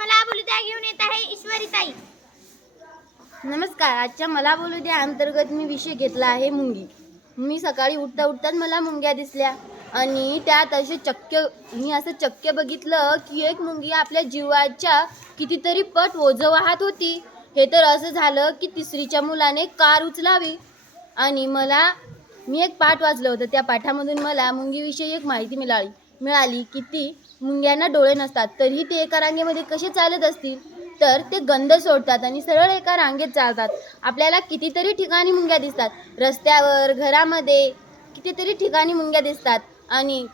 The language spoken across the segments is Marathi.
मला बोलू द्या घेऊन येत आहे ईश्वरीताई. नमस्कार आजच्या मला बोलू द्या अंतर्गत मी विषय घेतला आहे मुंगी. मी सकाळी उठता उठताच मला मुंग्या दिसल्या. आणि त्यात असे चक्क मी असं चक्क बघितलं की एक मुंगी आपल्या जीवाच्या कितीतरी पट ओझं वाहत होती. हे तर असं झालं की तिसरीच्या मुलाने कार उचलावी. आणि मला मी एक पाठ वाचलं होतं. त्या पाठामधून मला मुंगीविषयी एक माहिती मिळाली. मिळाली की ती मुंग्यांना डोळे नसतात तरीही ते एका रांगेमध्ये कसे चालत असतील? तर ते गंध सोडतात आणि सरळ एका रांगेत चालतात. आपल्याला कितीतरी ठिकाणी मुंग्या दिसतात. रस्त्यावर घरामध्ये कितीतरी ठिकाणी मुंग्या दिसतात आणि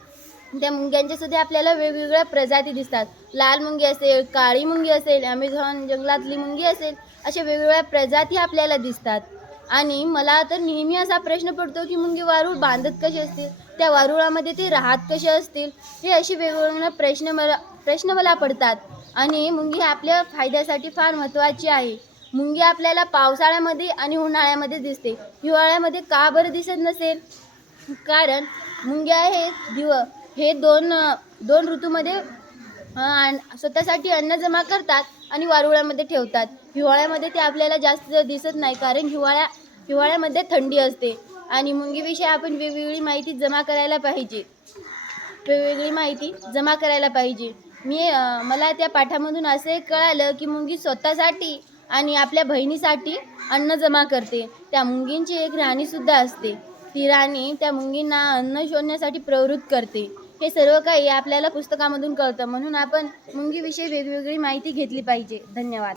त्या मुंग्यांच्या सुद्धा आपल्याला वेगवेगळ्या प्रजाती दिसतात. लाल मुंगी असेल काळी मुंगी असेल ॲमेझॉन जंगलातली मुंगी असेल अशा वेगवेगळ्या प्रजाती आपल्याला दिसतात. आणि मला तर नेहमी असा प्रश्न पडतो की मुंगी वारूळ बांधत कसे असतील? त्या वारुळामध्ये ते राहत कसे असतील? हे असे वेगवेगळे प्रश्न मला प्रश्न मला पडतात. आणि मुंगी आपल्या फायद्यासाठी फार महत्त्वाची आहे. मुंगी आपल्याला पावसाळ्यामध्ये आणि उन्हाळ्यामध्ये दिसते. हिवाळ्यामध्ये का बरं दिसत नसेल? कारण मुंग्या हे दिव हे दोन दोन ऋतूमध्ये स्वतःसाठी अन्न जमा करतात आणि वारुळामध्ये ठेवतात. हिवाळ्यामध्ये ते आपल्याला जास्त दिसत नाही कारण हिवाळ्या हिवाळ्यामध्ये थंडी असते. आणि मुंगीविषयी आपण वेगवेगळी माहिती जमा करायला पाहिजे. वेगवेगळी माहिती जमा करायला पाहिजे. मी मला त्या पाठामधून असे कळालं की मुंगी स्वतःसाठी आणि आपल्या बहिणीसाठी अन्न जमा करते. त्या मुंगींची एक राणीसुद्धा असते. ती राणी त्या मुंगींना अन्न शोधण्यासाठी प्रवृत्त करते. हे सर्व काही आपल्याला पुस्तकामधून कळतं. म्हणून आपण मुंगीविषयी वेगवेगळी माहिती घेतली पाहिजे. धन्यवाद.